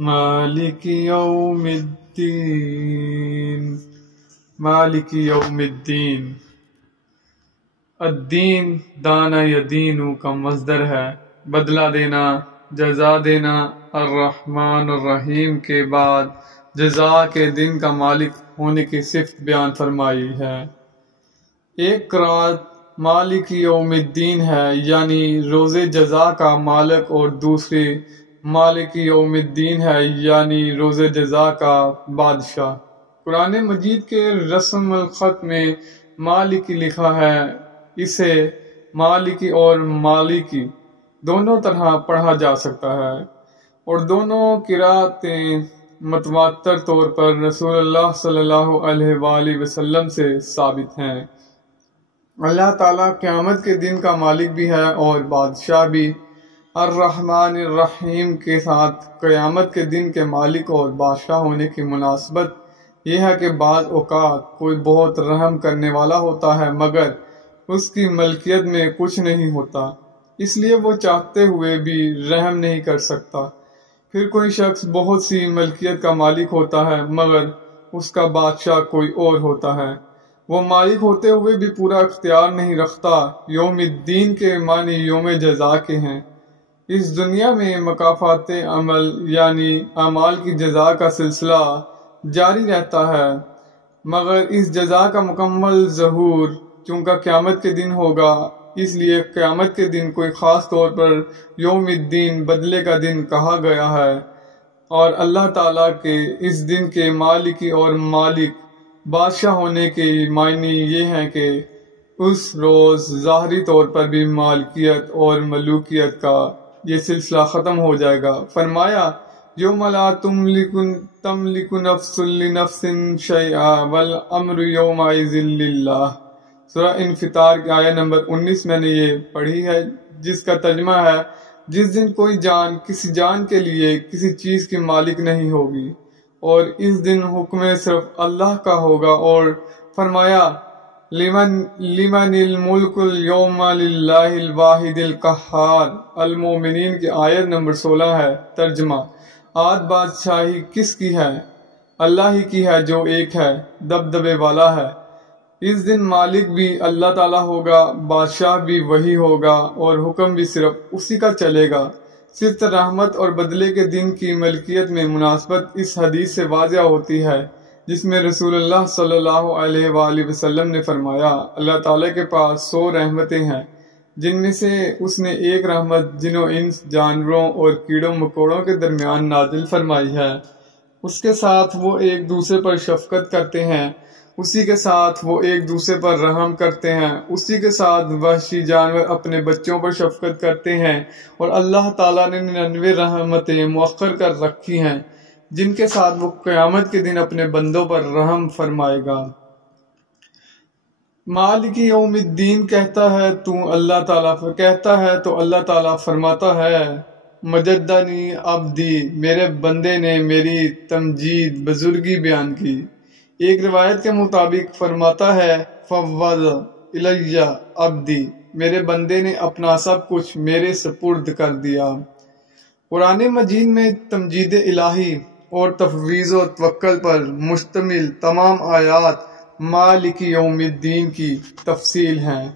مالک یوم الدین، مالک یوم الدین۔ الدین دانا یدینو کا مصدر ہے، بدلہ دینا، جزا دینا۔ الرحمن الرحیم کے بعد جزا کے دن کا مالک ہونے کی صفت بیان فرمائی ہے۔ ایک قرات مالک یوم الدین ہے، یعنی روز جزا کا مالک، اور دوسری مالک یوم الدین ہے، یعنی روز جزا کا بادشاہ۔ قرآن مجید کے رسم الخط میں مالکی لکھا ہے، اسے مالکی اور مالکی دونوں طرح پڑھا جا سکتا ہے، اور دونوں قراتیں متواتر طور پر رسول اللہ صلی اللہ علیہ وآلہ وسلم سے ثابت ہیں۔ اللہ تعالیٰ قیامت کے دن کا مالک بھی ہے اور بادشاہ بھی۔ الرحمن الرحیم کے ساتھ قیامت کے دن کے مالک اور بادشاہ ہونے کی مناسبت یہ ہے کہ بعض اوقات کوئی بہت رحم کرنے والا ہوتا ہے، مگر اس کی ملکیت میں کچھ نہیں ہوتا، اس لیے وہ چاہتے ہوئے بھی رحم نہیں کر سکتا۔ پھر کوئی شخص بہت سی ملکیت کا مالک ہوتا ہے، مگر اس کا بادشاہ کوئی اور ہوتا ہے، وہ مالک ہوتے ہوئے بھی پورا اختیار نہیں رکھتا۔ یوم الدین کے معنی یوم جزا کے ہیں۔ اس دنیا میں مکافات عمل یعنی اعمال کی جزا کا سلسلہ جاری رہتا ہے، مگر اس جزا کا مکمل ظہور چونکہ قیامت کے دن ہوگا، اس لیے قیامت کے دن کوئی خاص طور پر یوم الدین بدلے کا دن کہا گیا ہے، اور اللہ تعالیٰ کے اس دن کے مالکی اور مالک بادشاہ ہونے کے معنی یہ ہیں کہ اس روز ظاہری طور پر بھی مالکیت اور ملوکیت کا یہ سلسلہ ختم ہو جائے گا۔ فرمایا یوم لا تملک نفس لنفس شیئا والامر یومئذ للہ۔ سورہ انفطار کی آیت نمبر 19 میں نے یہ پڑھی ہے، جس کا ترجمہ ہے جس دن کوئی جان کسی جان کے لیے کسی چیز کی مالک نہیں ہوگی، اور اس دن حکم صرف اللہ کا ہوگا۔ اور فرمایا لمن الملک اليوم للہ الواحد القہار۔ المومنین کی آیت نمبر 16 ہے۔ ترجمہ: آج بادشاہی کس کی ہے؟ اللہ ہی کی ہے جو ایک ہے، دبدبے والا ہے۔ اس دن مالک بھی اللہ تعالیٰ ہوگا، بادشاہ بھی وہی ہوگا، اور حکم بھی صرف اسی کا چلے گا۔ صرف رحمت اور بدلے کے دن کی ملکیت میں مناسبت اس حدیث سے واضح ہوتی ہے، جس میں رسول اللہ صلی اللہ علیہ وآلہ وسلم نے فرمایا، اللہ تعالیٰ کے پاس 100 رحمتیں ہیں، جن میں سے اس نے ایک رحمت جنوں انس، جانوروں اور کیڑوں مکوڑوں کے درمیان نازل فرمائی ہے۔ اس کے ساتھ وہ ایک دوسرے پر شفقت کرتے ہیں، اسی کے ساتھ وہ ایک دوسرے پر رحم کرتے ہیں، اسی کے ساتھ وحشی جانور اپنے بچوں پر شفقت کرتے ہیں، اور اللہ تعالیٰ نے 99 رحمتیں مؤخر کر رکھی ہیں، جن کے ساتھ وہ قیامت کے دن اپنے بندوں پر رحم فرمائے گا۔ مالک یوم الدین کہتا ہے تو اللہ تعالیٰ فرماتا ہے، مجدنی عبدی، میرے بندے نے میری تمجید بزرگی بیان کی۔ ایک روایت کے مطابق فرماتا ہے، فوض الی عبدی، میرے بندے نے اپنا سب کچھ میرے سپرد کر دیا۔ قرآن مجید میں تمجید الہی اور تفویض و توکل پر مشتمل تمام آیات مالک یوم الدین کی تفصیل ہیں۔